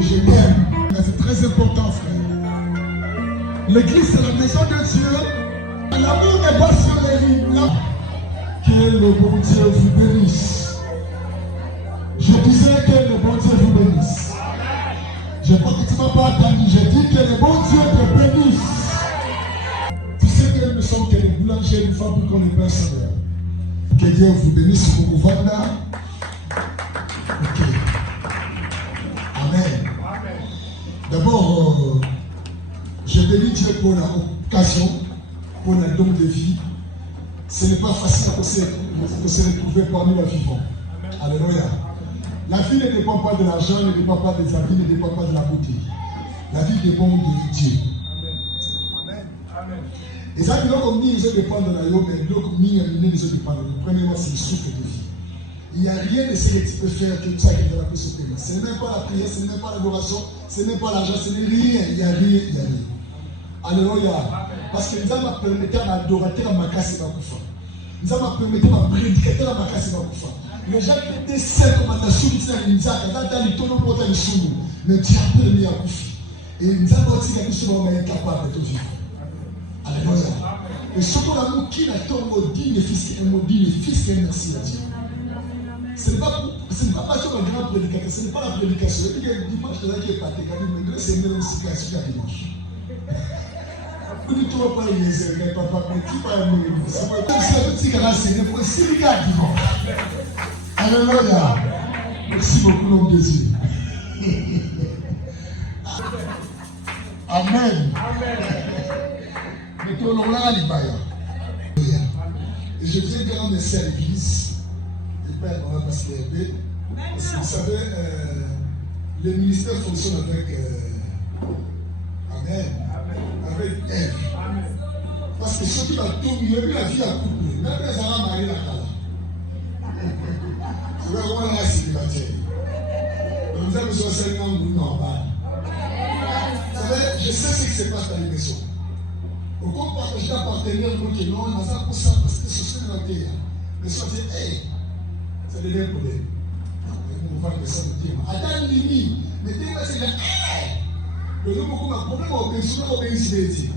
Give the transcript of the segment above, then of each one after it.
Je t'aime. C'est très important, frère. L'église, c'est la maison de Dieu. L'amour n'est pas sur les lignes. Que le bon Dieu vous bénisse. Je disais que le bon Dieu vous bénisse. Je crois que tu ne m'as pas entendu. Je dis que le bon Dieu te bénisse. Tu sais qu'il me semble que les boulangers une fois pour qu'on ait personne. Que Dieu vous bénisse beaucoup, Vanda. Ok. Amen. D'abord, je bénis Dieu pour l'occasion, pour le don de vie. Ce n'est pas facile de se retrouver parmi les vivants. Alléluia. La vie ne dépend pas de l'argent, ne dépend pas des habits, ne dépend pas de la beauté. La vie dépend de Dieu. Amen. Amen. Et ça, comme nous, ils dépendent de la vie, mais nous, ils dépendent de nous. Premièrement, c'est le souffle de vie. Il n'y a rien de ce que tu peux faire que ça qui te la se payer. Ce n'est même pas la prière, ce n'est même pas l'adoration, ce n'est pas l'argent, ce n'est rien. Il n'y a rien, il n'y a rien. Alléluia. Parce que nous avons permis d'adorateur à ma casse et ma koufa. Nous avons permis de prédicateur à ma casse et ma koufa. Les gens qui étaient seuls comme la soumission à l'Inzaka, dans les tonneaux pour le soumou, mais Dieu a permis à koufi. Et nous avons dit que nous sommes incapables de vivre. Alléluia. Et ce qu'on a dit, qui n'a pas maudit le fils et merci à Dieu. Ce n'est pas sur un grand prédicateur, ce n'est pas la prédication. Et puis le dimanche, qui est parti, mais c'est même aussi qu'à ce dimanche. Vous ne trouvez pas les papa, mais tu vas me dire. C'est un petit gars, c'est le aussi gars dimanche. Alléluia. Merci beaucoup, l'homme de Dieu. Amen. Nous tournons là à l'Ibaya. Et je viens de remercier à l'église. Parce que vous savez, le ministère fonctionne avec Amen, avec Ève. Parce que ce qui va tout mieux, la vie a coupé. Même les Arabes marient la cala. C'est vrai qu'on a la célibataire. Nous avons besoin de faire un bout normal. Vous savez, je sais ce qui se passe dans les maisons. Au contraire, je dois appartenir à nous qui non, on a ça pour ça, parce que ce serait dans le terre. Mais ça dit, hey! C'est le même problème. On va faire ça de dire. Attends, Limi, mais t'es pas c'est là. Le nom beaucoup de problèmes au pays, souvent au pays, c'est dit.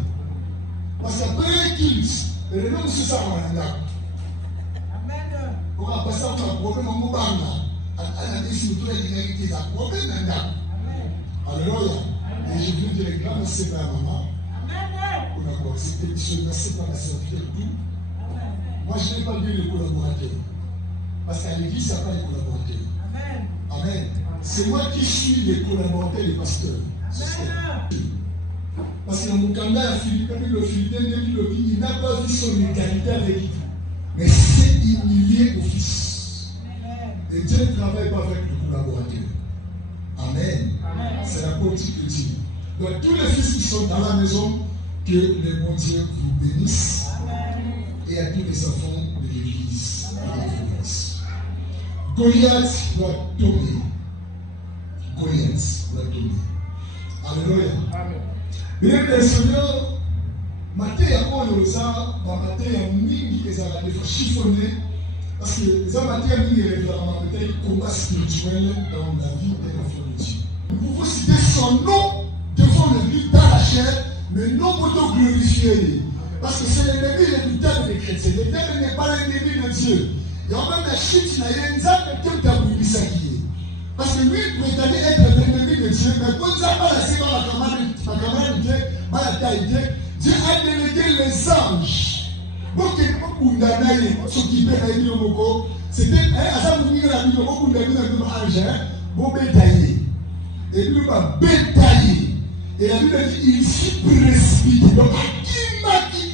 Parce qu'après le culte, le nom c'est ça, on a là. Amen. On va passer à un problème au Moubanga. À la décision de l'inégalité, c'est un problème là. Alléluia. Et j'ai vu dire les grands merci à maman. On a quoi? C'était merci par la sécurité tout. Moi, je n'ai pas vu les collaborateurs. Parce qu'à l'église, il n'y a pas les collaborateurs. Amen. Amen. C'est moi qui suis les collaborateurs des pasteurs. Parce que dans mon candidat, le Philippin, il n'a pas vu son égalité avec lui. Mais c'est humilié au Fils. Et Dieu ne travaille pas avec le collaborateur. Amen. Amen. C'est la politique de Dieu. Donc tous les fils qui sont dans la maison, que le bon Dieu vous bénisse. Amen. Et à tous les enfants de l'église et de l'église. Goliath doit tomber. Goliath doit tomber. Alléluia. Amen. Mesdames et messieurs, matin à quoi on le a, matin à midi, les amis, il faut chiffonner. Parce que les amateurs midi révéleront peut-être combat spirituel dans la vie de l'enfant de Dieu. Vous vous citez son nom devant le but dans la chair, mais non pour nous glorifier. Parce que c'est l'ennemi le diable des chrétiens. Le diable n'est pas l'ennemi de Dieu. Il y a même la chute, il y a une zone de tout à bout de s'habiller. Parce que lui, il prétendait être l'ennemi de Dieu, mais quand ça va la séquence, ma camarade Dieu, ma taille Dieu a délégué les anges. Donc, il y a s'occuper de l'Omoko. C'était un hasard où il y a beaucoup d'anges, bon bétaillé. Et lui, il va bétailler. Et la Bible dit, il s'y précipite. Donc,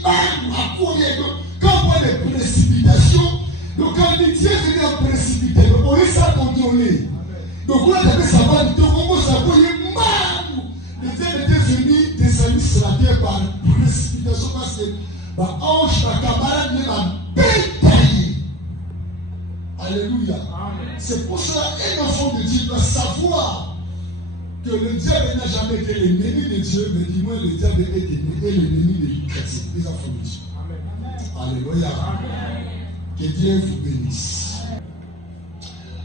à courir. Quand on voit les précipitations, donc quand Dieu vient précipiter, on est ça contrôler. Donc on a fait ça, donc on va s'appuyer mal. Le Dieu était venu descendre sur la terre par précipitation parce que ma hanche, ma camarade, m'a bétaillé. Alléluia. C'est pour cela qu'un enfant de Dieu doit savoir que le diable n'a jamais été l'ennemi de Dieu, mais du moins le diable est l'ennemi des chrétiens, des enfants de Dieu. Alléluia. Que Dieu vous bénisse.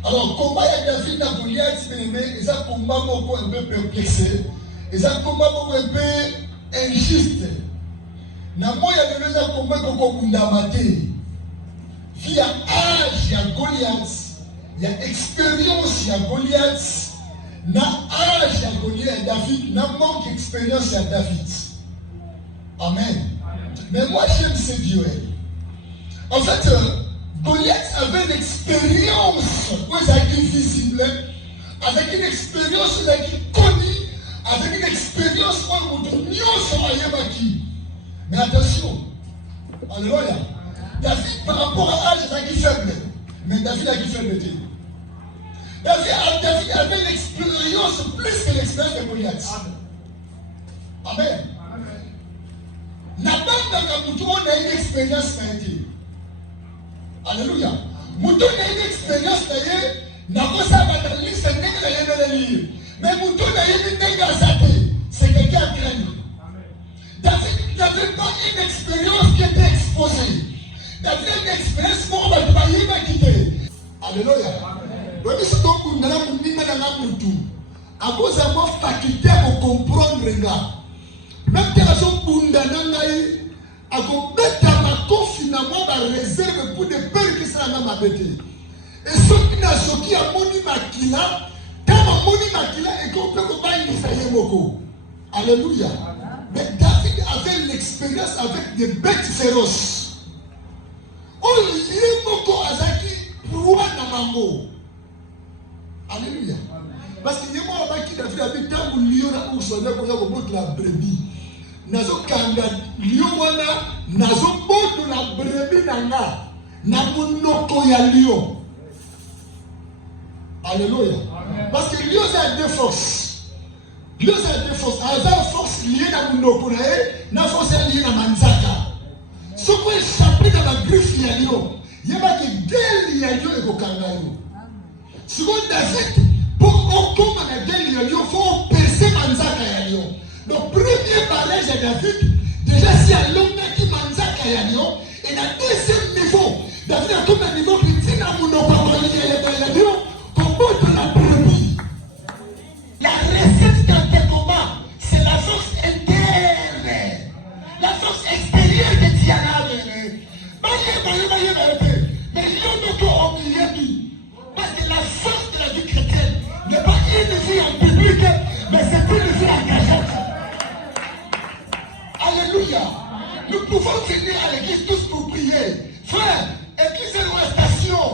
Alors, combat avec David dans Goliath, ils ont combat un peu perplexé. Ils ont combat un peu injuste. Na moya de nous combat beaucoup d'amaté. Il y a âge, il y a Goliath, il y a expérience, il y a Goliath. Na âge, il y a Goliath, David, na manque d'expérience, il y a David. Amen. Mais moi, j'aime ce Dieu. En fait, Goliath avait une expérience où il était visible, avec une expérience où il était connu, avec une expérience où il était. Mais attention, alléluia. David, par rapport à l'âge, il était faible. Mais David a une faiblesse. David avait une expérience plus que l'expérience de Goliath. Amen. Nathan a une expérience. Alléluia. Mouton a une expérience d'ailleurs. N'a pas ça dans la liste, mais Mouton a une négation. C'est quelqu'un à craindre. David n'avait pas une expérience qui était exposée. David a une expérience pour va quitter. Alléluia. Donc, si tu as à cause de ma faculté pour comprendre, même si tu as finalement la réserve pour des peurs qui sont dans ma bête. Et ceux qui n'ont qui a moni makila, quand on moni makila et qu'on peut pas y moko. Alléluia. Mais David avait l'expérience avec des bêtes féroces. On y est moko azaki pour namango. Alléluia. Parce que moi qui David avait tant de lions à ousonner pour la brebis. Nazo kanga lion wana nazo boto la brebis nanga na monoko ya lion. Alléluia. Parce que lion a deux forces. Lion a deux forces. Il y a une force liée à monoko na force liée à manzaka. Ce qu'on échappé dans la griffe ya lion, il y a pas que gueule ya lion et kanga lion. Second David pour comme la gueule ya lion faut percer manzaka ya lion. Donc, premier barrage à David, déjà si à l'homme qui manzaka ya lion, et dans deuxième niveau, David a comme un niveau qui tient à mon lion, combat la brebis. La recette dans tes combats, c'est la force interne, la force extérieure que tu as. Mais l'homme au milieu, parce que la force de la vie chrétienne n'est pas une vie en public, mais c'est une vie engageante. Alléluia. Nous pouvons venir à l'église tous pour prier. Frère, église est une station.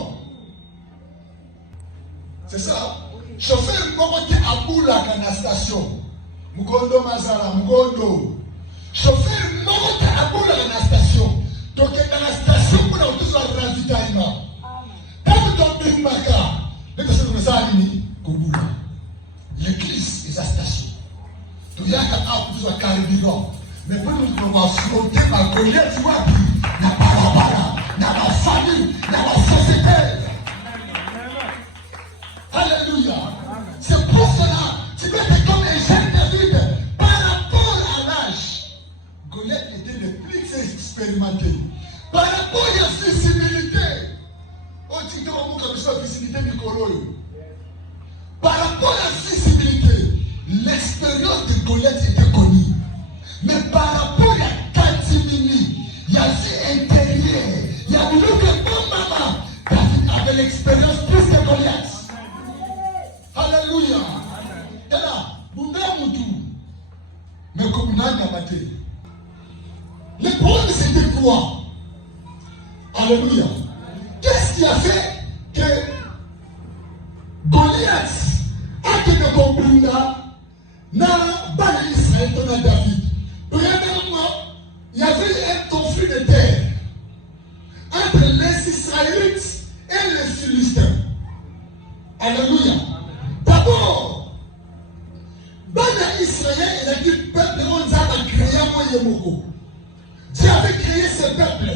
C'est ça. Chauffeur Morote Aboula dans la station. Mugondo Mazara, Mugondo. Chauffeur Morote Aboula dans la station. Donc dans la station, on a tous le ravitaillement. Quand vous tombez une maca, dès que c'est ça, l'église est la station. Donc il y a un carburant. Mais pour nous affronter ma Goliath, tu vois, la parabara, la famille, la société. Alléluia. C'est pour cela, tu dois être comme un jeune David par rapport à l'âge. Goliath était le plus expérimenté. Par rapport à la visibilité. Oh, tu dois avoir comme ça, visibilité du cologne. Par rapport à la visibilité, l'expérience de Goliath était connue. Mais par rapport à Katimini, il y a vie intérieure. Il y a vu que bon maman, David avait l'expérience plus que Goliath. Alléluia. Et là, vous n'avez tout. Mais comme vous n'avez pas été. Le problème c'était quoi? Alléluia. Qu'est-ce qui a fait que Goliath a été comprendre dans Bala Israël dans David? Premièrement, il y avait un conflit de terre entre les Israélites et les Philistins. Alléluia. D'abord, Bala Israël, il a dit peuple, on a créé un moyen moko. Dieu avait créé ce peuple.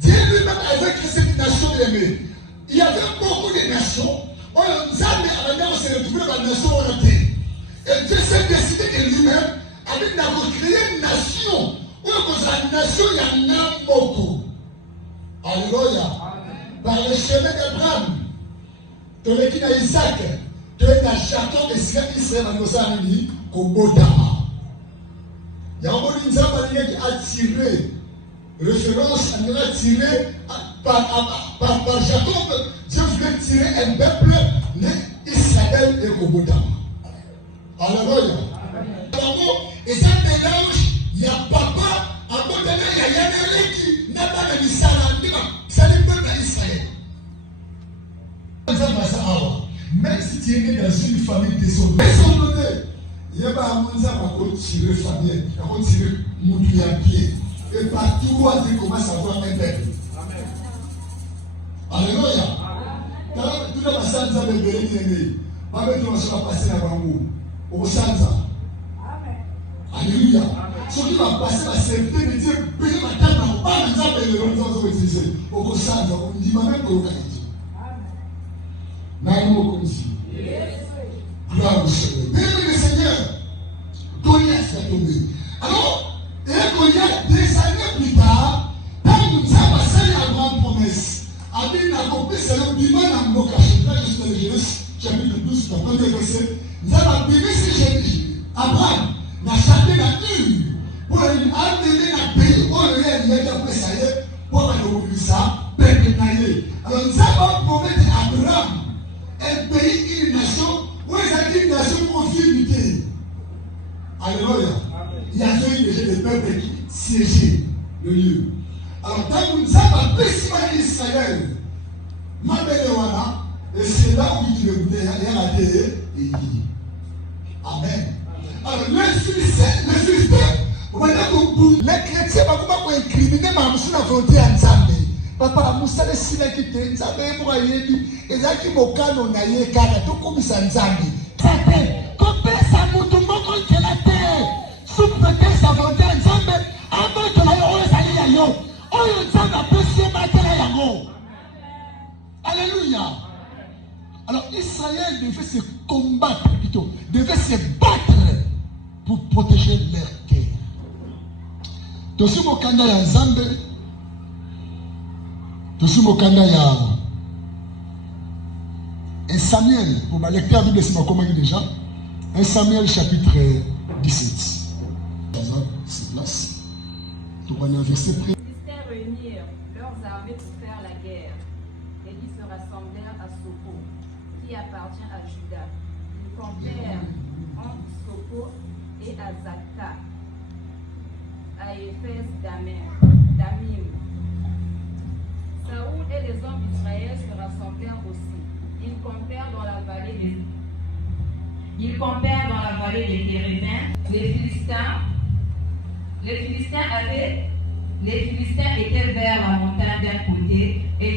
Dieu lui-même avait créé cette nation aimée. Il y avait beaucoup de nations. On s'est retrouvé dans la nation où on était. Et Dieu s'est décidé de lui-même avec la créer une nation. Où la nation, il y en a beaucoup. Alléluia. Par le chemin d'Abraham, tu es qui dans Isaac, tu es dans Jacob et Israël, on dit, Kobotama. Il y a un mot qui a tiré référence, on a tiré par Jacob. Dieu voulait tirer un peuple né Israël et Kobotama. Alléluia. Et ça mélange, il y a papa, à un moment donné, il y a un qui n'a pas de Israël, c'est le peuple d'Israël. Même si tu es né dans une famille désordonnée, il y a pas un monde qui va tirer famille, qui va tirer mon à pied. Et partout où on commence à voir un peuple. Alléluia. Quand tout le monde s'en va venir, pas de tout le monde passer à Bangou. Au Sanza. Alléluia. Ce qui va passer à servir de Dieu, payer ma table, pas les gens et les gens utiliser. Au Sanza, on dit même pour le Canada. Naïmo comme ici. Gloire au Seigneur. Bien le Seigneur, Goliath va tomber. Alors, et Goliath, des années plus tard, quand nous avons passé la grande promesse, Abin a compris, c'est le bilan dans mon cachet. Là, je suis dans le Genèse, chapitre 12, dans le premier verset. Nous avons béni si Abraham n'a chanté la une pour amener la paix. Pour le lien, il y a après ça, pour aller ça, peuple naïe. Alors, nous avons promis à Abraham un pays, une nation, où il y a une nation confinée. Alléluia. Il y avait déjà des peuples qui siégeaient le lieu. Alors, quand nous avons apprécié Israël, ma belle Wana, et c'est là où il y a la terre et il dit Amen. Alors, les Philistins, les chrétiens, vont incriminer ma mousse dans la frontière ensemble. Papa, Moussa le sila qui te, nzambe mwa yebi, ezaki mokano na ye kana, to komisa nzambe. Tate, kopesa mutu moko nkela te, supete sa volonté nzambe, amoto na yo oyo ezali ya yo, oyo nzambe apesi matela yango. Alléluia. Alors Israël devait se combattre plutôt, devait se battre pour protéger leur terre. Tosi mokanda ya nzambe, Tosi mokanda ya un Samuel, pour ma lecteur Bible, c'est ma commande déjà. 1 Samuel chapitre 17. C'est place. Tout va un verset près. Les Philistins réunirent leurs armées pour faire la guerre. Et ils se rassemblèrent à Soko, qui appartient à Juda. Ils campèrent entre Soko et à Zaka, à Éphès d'Amim. Saoul et les hommes d'Israël se rassemblèrent aussi. Ils campèrent dans la vallée des Térébins. Les Philistins étaient vers la montagne d'un côté et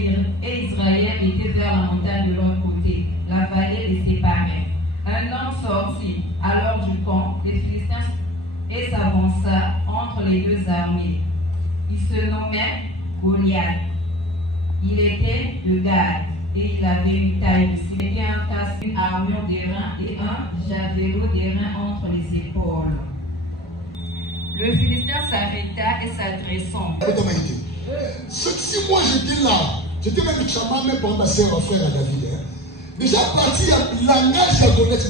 Israël était vers la montagne de l'autre côté. La vallée les séparait. Un homme sortit alors du camp des Philistins et s'avança entre les deux armées. Il se nommait Goliath. Il était de Gad et il avait une taille de il avait un casque, une armure d'airain et un javelot d'airain entre les épaules. Le Philistin s'arrêta et s'adressant. Si moi j'étais là, j'étais même chaman même pour ma soeur, frère à David. Déjà parti à langage à Goliath,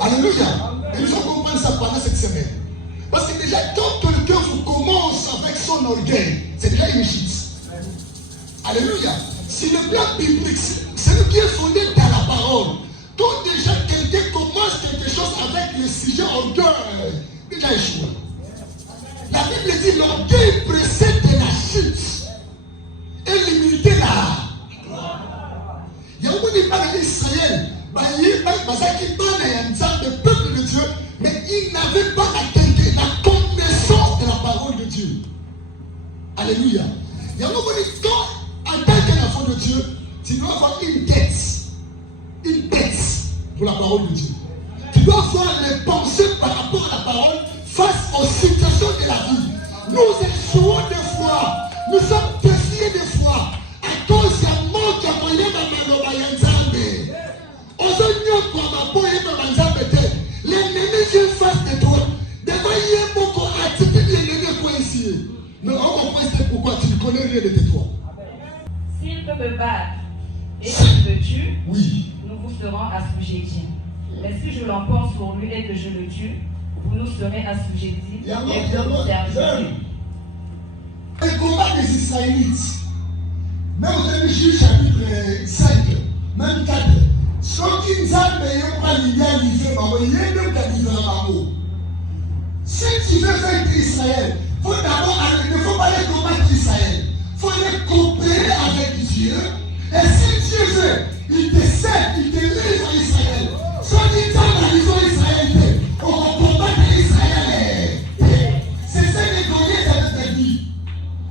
Alléluia. Et nous allons comprendre ça pendant cette semaine. Parce que déjà, quand quelqu'un vous commence avec son orgueil, c'est déjà une chute. Alléluia. Si le plan biblique, c'est ce qui est fondé dans la parole. Quand déjà quelqu'un commence quelque chose avec le sujet orgueil, déjà échoué. La Bible dit l'orgueil précède de la chute. Et l'humilité là. Il y a un monde qui parle d'Israël. Le peuple de Dieu, mais il n'avait pas la connaissance de la parole de Dieu. Alléluia. Il y a un moment où quand, en tant qu'enfant de Dieu, tu dois avoir une tête pour la parole de Dieu. Tu dois avoir les pensées par rapport à la parole face aux situations de la vie. Nous échouons des fois, nous sommes défiés des fois à cause d'un manque de moyens de Nzambe. L'ennemi vient face de toi. Devant y beaucoup attitude l'ennemi quoi ici. Mais on comprend pourquoi tu ne connais rien de tes toi. S'il peut me battre et qu'il me tue, Oui. nous vous serons assujettis. Mais si je l'emporte sur lui et que je le tue, vous nous serez assujettis et vous nous servirez. Le combat des Israélites, même au début du chapitre 5, même 4, ceux qui ne savent pas si tu veux vaincre Israël, il faut pas aller combattre Israël. Il faut aller coopérer avec Dieu. Et si Dieu veut, il te sert, il te livre à Israël. Ceux qui ne savent pas Israël, on va combattre Israël. C'est ça que Goliath avait fait dire.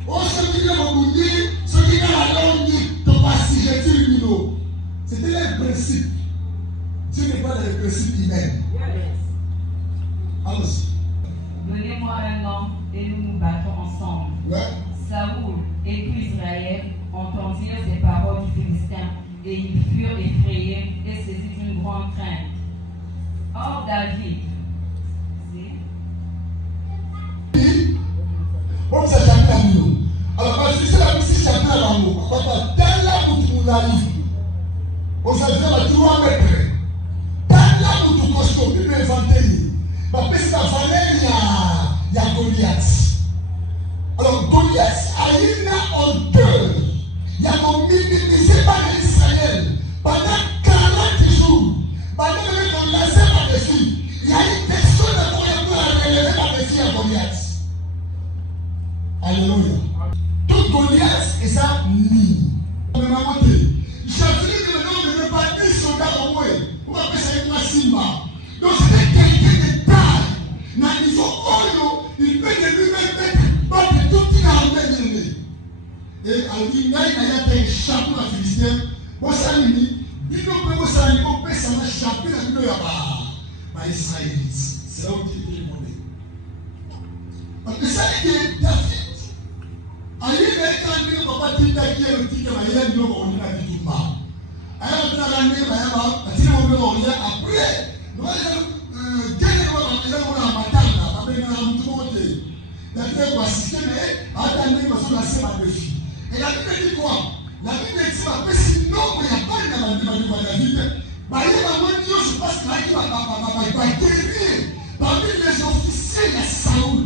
Oh, ceux qui veulent dire, ceux qui veulent la langue, tu vas assujettir le minot. C'était le principe. Dieu n'est pas dans le principe humain. Allons-y. Donnez-moi un homme et nous nous battons ensemble. Ouais. Saoul et tout Israël entendirent ces paroles du Philistin et ils furent effrayés et saisis d'une grande crainte. Or David, comme ça chacun de nous. Alors parce que c'est la musique chacun à nous. Papa, dans la route pour la vie, on s'est dit à 3 mètres. Dans la route pour costaud, il peut inventer. Parce que c'est la valeur, il y a Goliath. Alors Goliath a une hauteur. Il y a mon minimisé par Israël. Pendant 40 jours, pendant que on laissait par-dessus, il y a une personne pour relever par-dessus à Goliath. Alléluia. Tout Goliath est ça ni. On m'a montré. J'ai vu que le nom ne veut pas 10 soldats au moins. On va appeler ça une Simba. Donc c'était quelqu'un de taille. Dans le niveau Oyo, il peut de lui-même battre toute une armée. Et à lui, il y a un chapeau à Philistin. Bon, ça lui, il peut ça m'a chapeau à lui là-bas. Israélites. C'est là où il est demandé. Parce que ça, il est David. Aïe, quand il papa dit qu'il y a le titre, il y a une on a dit tout mal. Alors, on a gagné, après, nous allons gagner la bataille, avec un monde. La Bible va citer, mais attendez, parce qu'on a ces défis. Et la Bible dit quoi? La Bible dit que sinon, il n'y a pas de David. Il y a je pense qu'il va guérir parmi les officiers de Saoul.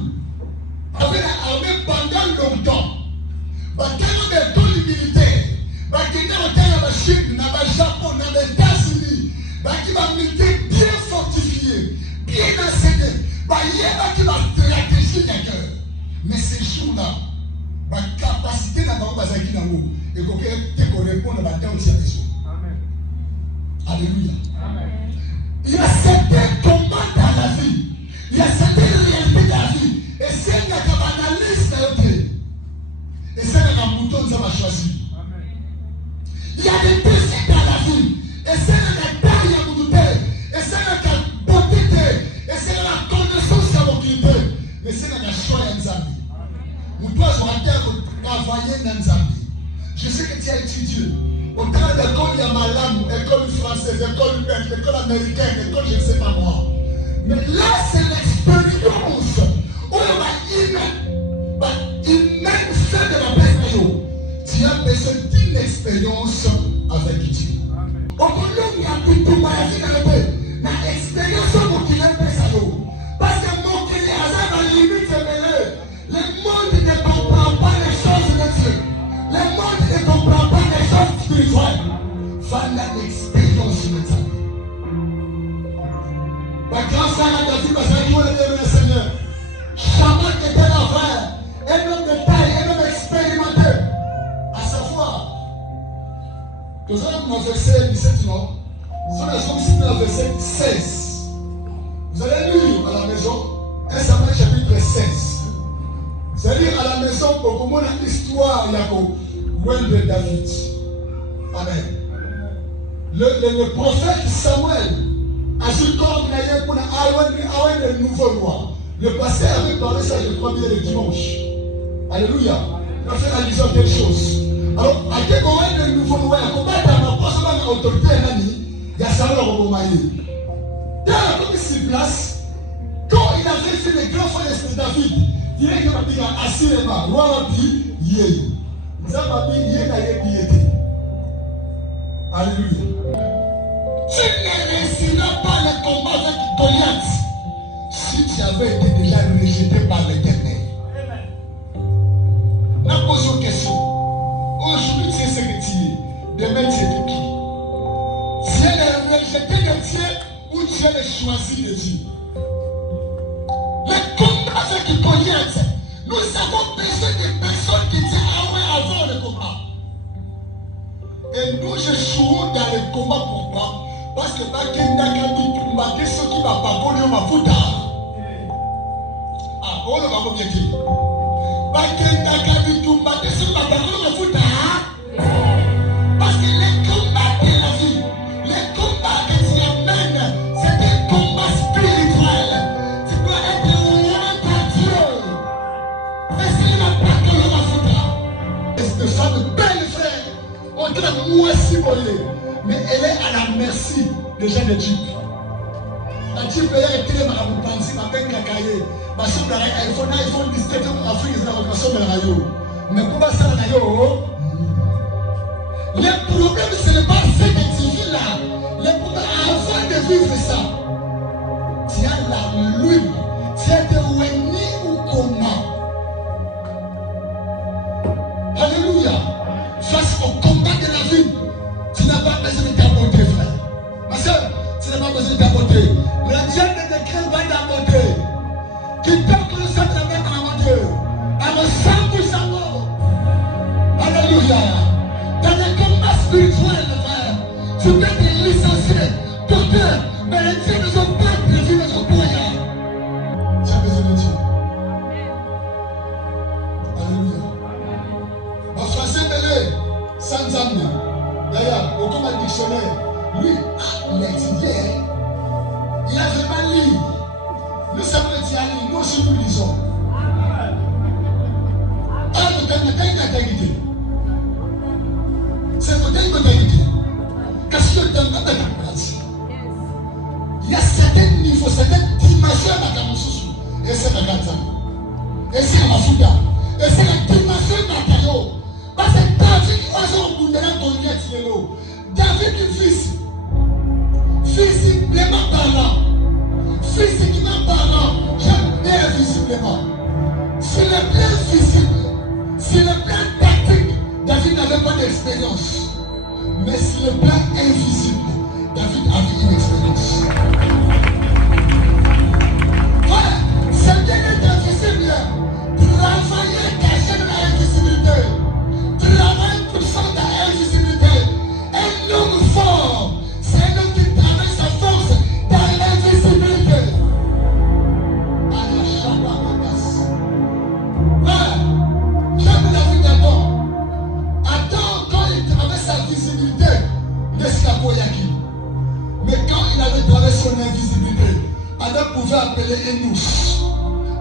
Avec l'armée pendant longtemps. Bakana de tous les militaires, bakina bakana ba Chine, na ba Japon, na ba États-Unis, bakina militaire bien fortifié, bien enseigné, bakina qui va stratégie de cœur. Mais ces jours-là, la capacité de la bazaki na wo, et qu'on répond à la bataille aussi à des Amen. Alléluia. Amen. Il y a certains combats dans la vie, il y a certaines réalités dans la vie, et c'est une analyse de Dieu. Et c'est un mouton que ça va choisir. Il y a des défis dans la vie. Et c'est la taille à mouton. Et c'est la beauté. Et c'est la connaissance à l'autorité. Et c'est la choix à Nzambi. Nous devons travailler dans Nzambi. Je sais que tu as étudié. Autant l'école, il y a Malam, école française, école belge, école américaine, école je ne sais pas moi. Mais là, c'est l'expérience. Où il y a une même fin de la personne. Tu as besoin d'une expérience avec Dieu. Au moment où il y a tout maladie dans le pays, l'expérience pour qu'il ait fait ça. Parce que mon qu'il est à la limite de mêler. Le monde ne comprend pas les choses de Dieu. Le monde ne comprend pas les choses spirituelles. Voilà l'expérience de Dieu. La grâce à la vie, parce que nous le Seigneur. Chacun qui était là, frère. Un homme de taille, un homme expérimenté. À savoir, nous avons dans le verset 17, non? Nous sommes ici dans le verset 16. Vous allez lire à la maison, 1 Samuel chapitre 16. Vous allez lire à la maison pour comprendre l'histoire de David. Amen. Le prophète Samuel a su coordonner pour avoir un nouveau roi. Le pasteur avait parlé ça, je crois bien, le dimanche. Alléluia. On a fait la vision des choses. Alors, à quel moment le nouveau roi a combattu à ma poste de l'autorité, il y a ça au Romaïe. Dans la commission place, quand il avait fait les grands frères de David, Dire que papi a assis les mains, roi dit, yé. Ça papi, yé n'a yé piété. Alléluia. Tu ne réussiras pas le combat avec Goliath si tu avais été déjà rejeté par l'Éternel. N'a posé une question. Aujourd'hui, tu es ce que tu es. Demain, tu es de qui? Tu es le rejeté de Dieu ou tu es le choisi de Dieu? Le combat avec Goliath, nous avons besoin de personnes qui disent ah ouais avant le combat. Et nous échouons dans le combat. Pourquoi? Parce que Bakenda Kabi combattait ceux qui va pas voler ma fouta. Ah, on le va bien dire. Bakenda Kabi combattait ceux qui va pas voler ma fouta. Parce que les combats de la vie, les combats que tu amènes, c'est des combats spirituels. Tu dois être loin par Dieu. Mais s'il n'a pas que le ma fouta. Est-ce que ça me belle frère? On dit moi si volé. Mais elle est à la merci des gens de Jeep. La Jeep est été à la Moupansi, ma peine cacaillée. Ma soeur d'arrêt, iPhone 17 en Afrique, c'est la soeur de la radio. Mais comment ça, la radio? Le problème, ce n'est pas ce que tu vis là. Le problème, avant de vivre ça, tu as la lune. Tu as été réuni ou comment? Alléluia. Face au combat de la vie. Tu n'as pas besoin de t'aborder, frère. Ma soeur, tu n'as pas besoin de t'aborder. Le Dieu ne te crée pas d'aborder. Qui peut que le sang de la mettre en Dieu. Alors, 100% mort. Alléluia. Dans le combat spirituel, frère, tu peux te licencier, docteur, mais les dieux ne sont pas prévus dans ton moyen. Tu as besoin de Dieu. Alléluia. Mon français mêlé, sans âme. D'ailleurs, au comme un dictionnaire, lui, il a étudié. Il a vraiment lu. Nous sommes les dialogues, nous aussi nous lisons. Ah, le temps de qualité. C'est le temps de qualité. Qu'est-ce que le temps de qualité? Il y a certains niveaux, certaines dimensions dans la ressource. Et c'est la gata. Et c'est la fouda. Et c'est la dimension matérielle. Parce que David, David visiblement parlant, physiquement parlant, j'aime bien visiblement. Sur le plan visible, sur le plan tactique, David n'avait pas d'expérience. Mais sur le plan invisible, David avait une expérience. Voilà, c'est bien d'être visible. Travailler caché dans l'invisibilité. Travaille pour ça dans l'invisibilité. Un homme fort, c'est un homme qui travaille sa force dans l'invisibilité. Voilà, j'aime la vie d'Adam. Adam, quand il travaille sa visibilité, l'escapoyaki. Mais quand il avait travaillé son invisibilité, Adam pouvait appeler Enous.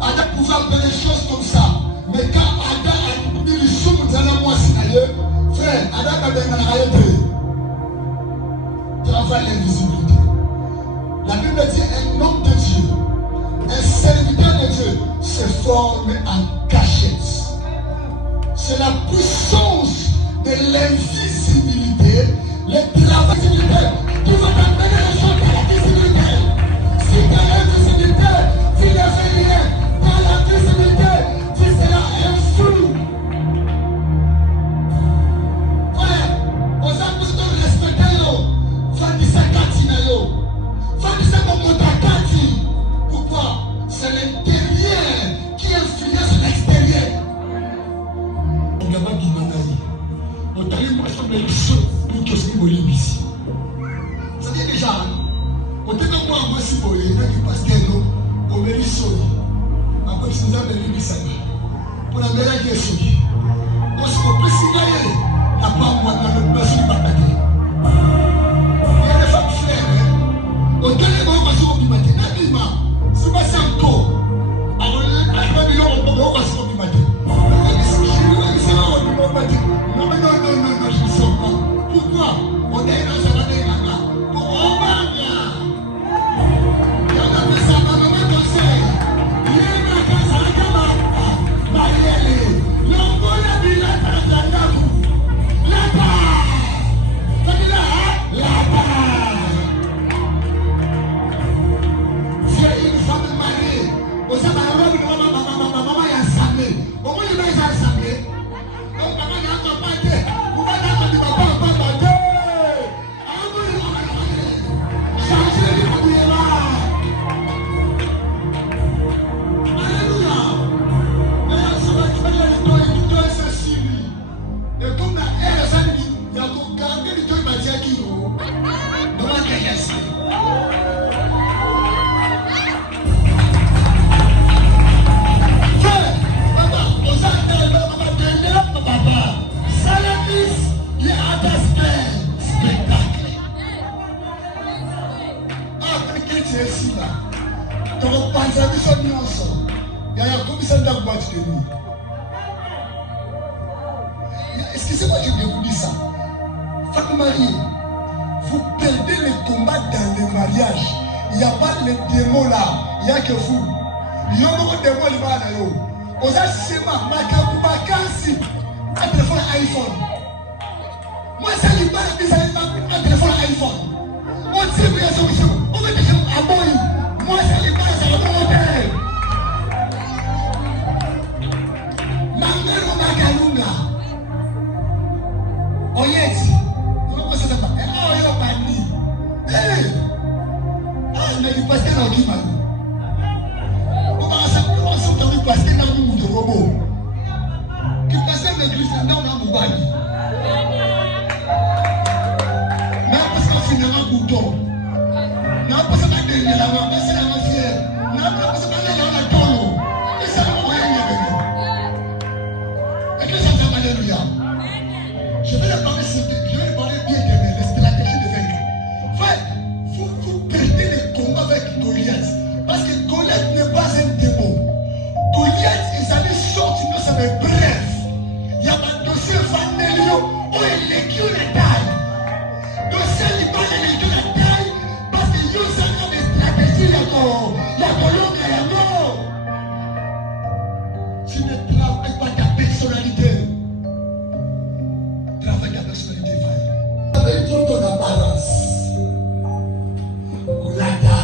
Adam pouvait appeler des choses comme ça. Mais quand Adam a dit le soum dans la moitié, frère, Adam a dit dans la réalité. Travaille l'invisibilité. La Bible dit un homme de Dieu, un serviteur de Dieu se forme en cachette. C'est la puissance de l'invisibilité, le travail qui va t'amener les gens à la visibilité. Si tu as l'invisibilité, tu ne fais rien. Dans la visibilité, tu seras un fou. Frère, on a besoin de respecter l'eau. Fandisa Katina yo. Fandisa Momota Kati. Pourquoi? C'est l'intérieur qui influence l'extérieur. On n'a pas dit Manaï. On t'arrive à faire les choses pour que ce soit ici. Ça dit déjà, on te donne moi un si beau, il y a qui passe qu'elle au mérisson. Après, si nous avons les ça. Pour la meilleure qui est soumise. On se peut signaler la part moi dans le besoin de bataille. Il y a des femmes frères. On te les voit passer au bimaté. N'abîmement. C'est pas ça encore. Alors, à il y a un peu de passer au bimaté. Non, mais non, je ne sais pas. Pourquoi? On est dans un année là. Pour on va bien. Il y en a des ça, maman conseil. Il y a des ça, maman. tenir. Excusez-moi, je vais vous dire ça. Femme mariée, vous perdez le combat dans le mariage. Il n'y a pas les démons là. Il n'y a que vous. Il y a beaucoup de démons là. Vous avez seulement un téléphone iPhone. Moi, ça n'est pas un téléphone iPhone. On dit que vous avez un solution. On va dire à moi. Moi, ça n'est pas un téléphone. Ma mère, on va gagner là. On y est. On va passer ça. On y a pas dit. Mais il passe dans le climat. On va passer dans le monde de robot. Qui passe dans l'église dans le monde. Mais parce qu'on finira bouton. Non, parce qu'on a gagné la main, parce qu'on a fier. Non, parce qu'on a gagné la tolo. Et ça va rien gagner. Et que ça fait alléluia. Je vais parler bien de la stratégie de vaincre. Frère, vous perdez le combat avec Goliath. Parce que Goliath n'est pas un démon. Goliath, ils allaient sortir, ça va être bref. Il y a un dossier Vandelio où il est qui la taille. Dossier il parle de la taille parce que nous avons des stratégies la colonne et la mort. Tu ne travailles pas ta personnalité. Travaille ta personnalité, frère. Avec toute ton apparence. Oulada,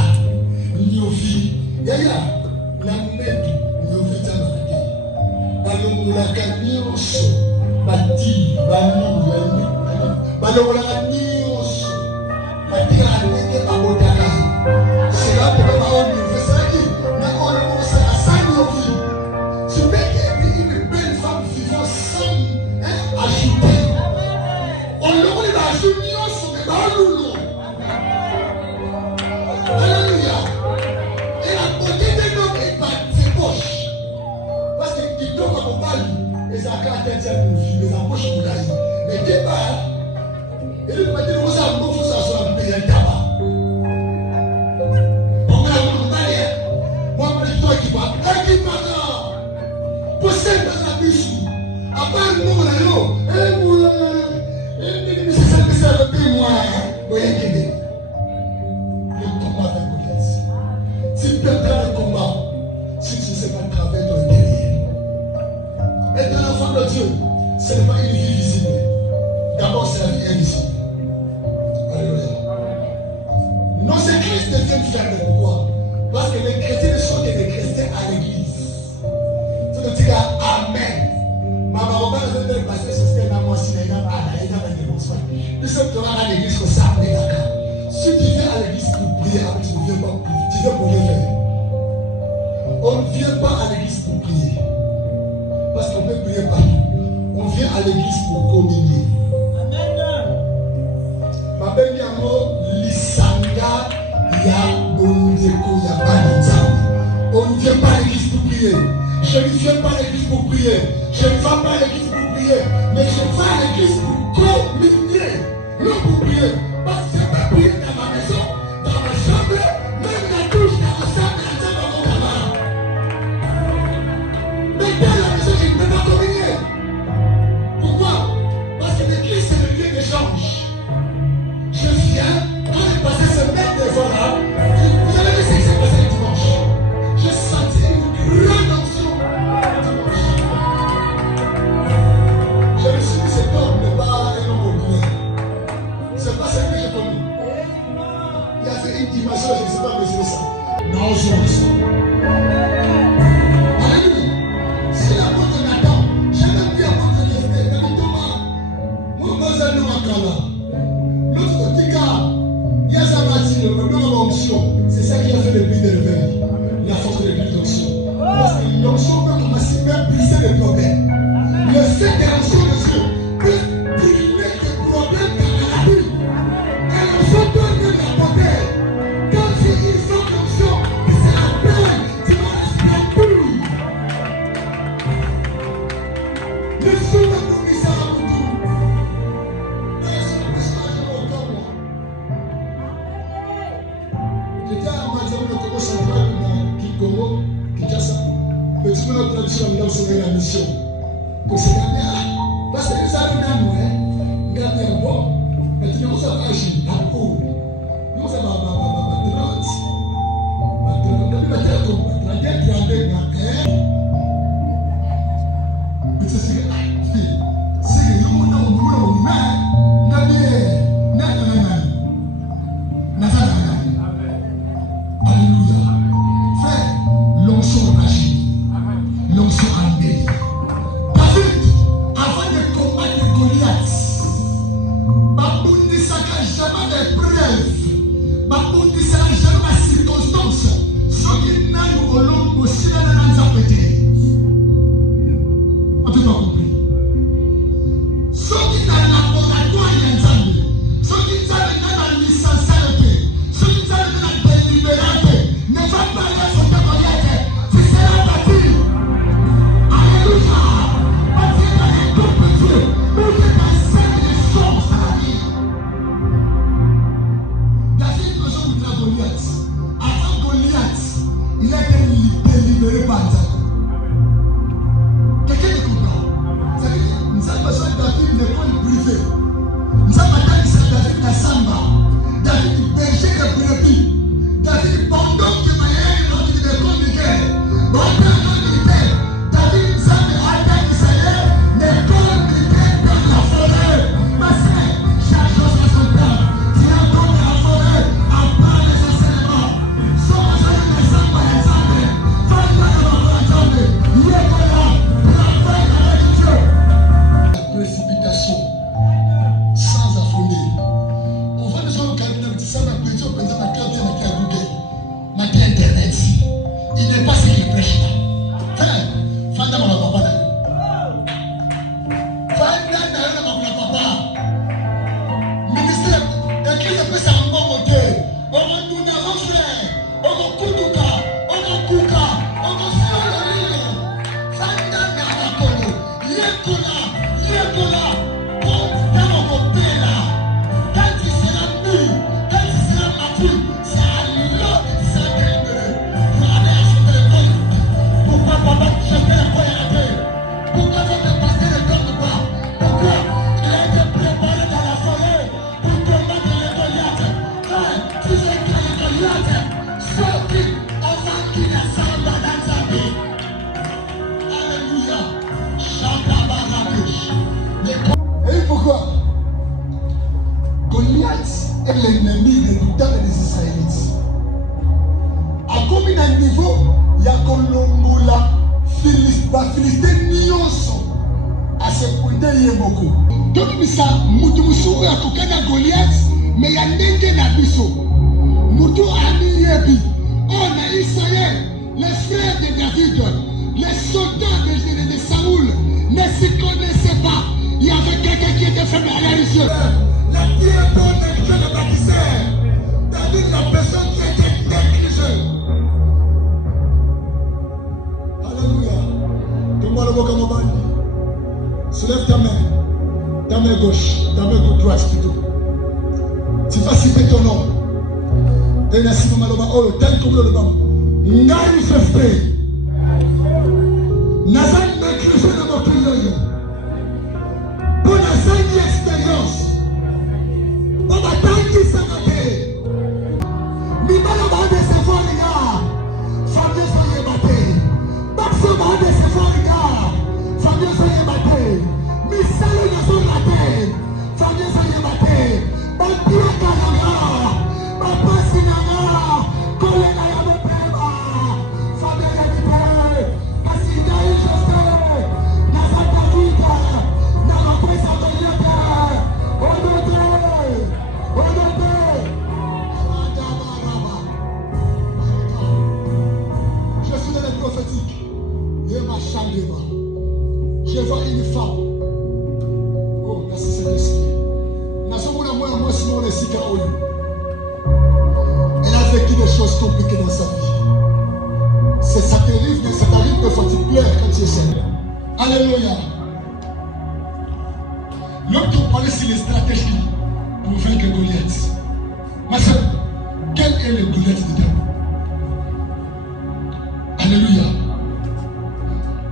Nyovi, Yaya, la mètre, Nyovi Tamarade. Balongolaka nyonso, bati, bani, balongolaka nyonso, bati la ndenge babotaka. C'est là pour le baron de Vessaki, mais on le pense à sa Nyovi. Tu peux être une belle femme vivant sans ajouter. On le voit dans la nyonso, mais baron. Alléluia. Et à côté de nous, il bat ses poches. Parce qu'il doit comme on parle, les accords les embauches de l'aïe. Mais départ, et le matin, nous avons fait ça sur un pays de tabac. On a un malien, moi, je suis toi qui parle. Qui parle, possède dans la biche. À part le monde, c'est ça que ça veut dire, moi, voyez, le combat avec Goliath. Tu perdras le combat si tu ne sais pas travailler dans le derrière. Être un enfant de Dieu, ce n'est pas une vie visible. D'abord, c'est la vie invisible. Alléluia. Nos églises deviennent fermées. Pourquoi? Parce que les chrétiens sont des chrétiens à l'église. Tu te dis Amen. Ma maman ne veut pas passer sur ce qu'elle a mentionné. Nous sommes à l'église comme ça. Si tu viens à l'église pour prier, tu ne viens pas pour prier. Tu viens pour le faire. On ne vient pas à l'église pour prier. Parce qu'on peut prier partout. On vient à l'église pour communier. Ma belle Yamo, Lisanga, Ya Bondeko, Ya Banizam. On ne vient pas à l'église pour prier. Je ne viens pas à l'église pour prier. Je ne vais pas à l'église pour prier. Mais je vais à l'église pour communier. Non pour prier. Parce que je peux prier dans ma maison, dans ma chambre, même la douche, dans ma chambre, dans mon camarade. Mais dans la maison, je ne peux pas communier. Pourquoi? Parce que l'église, c'est le lieu d'échange. Je viens, quand le passé se met devant là, vous avez vu ce qui s'est passé le dimanche. J'ai senti une grande onction dimanche. Je me suis dit, cet homme n'est pas un homme ordinaire. C'est pas ce que j'ai connu. Il y avait une dimension, je ne sais pas mesurer ça. Non, je vois ça. Alléluia. Si la porte m'attend, j'ai même dit à porte de l'esprit, mais Thomas, mon besoin de Makala. L'autre petit gars, il y a sa partie, le nom de l'onction. C'est ça qui a fait le prix de réveil. La force de l'onction. Parce que l'onction peut commencer même briser les problèmes. Le fait de l'onction de Dieu peut brûler les problèmes dans la vie. Et l'onction peut nous l'apporter. Quand c'est une forte onction, c'est la paix. Tu vas rester pur. Le sou de mon message à vous. J'étais à Madame le Congo central, Kikongo, Kinshasa. Petit peu de tradition dans ce c'est la mission. Pour ce gars-là, parce que nous avons un gardien bon, mais nous avons un agent d'accord. Nous avons un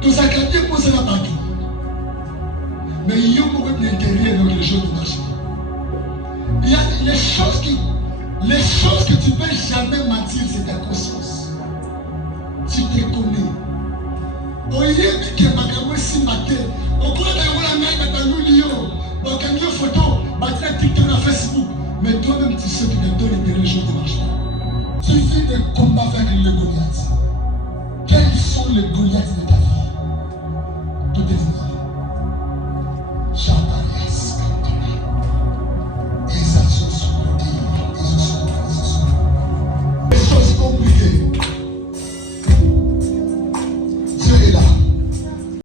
'Cause I can give Mais il y a beaucoup d'intérêt dans les choses de marché. Il y a les choses que tu ne peux jamais mentir, c'est ta conscience. Tu te connais. Au lieu de que Magamou si maté, au cours de la main de nous lions, au camion photo, battre TikTok et Facebook. Mais toi-même, tu sais que tu donnes les choses de marché. Tu fais des combats avec le Goliath. Quels sont les Goliaths de ta vie?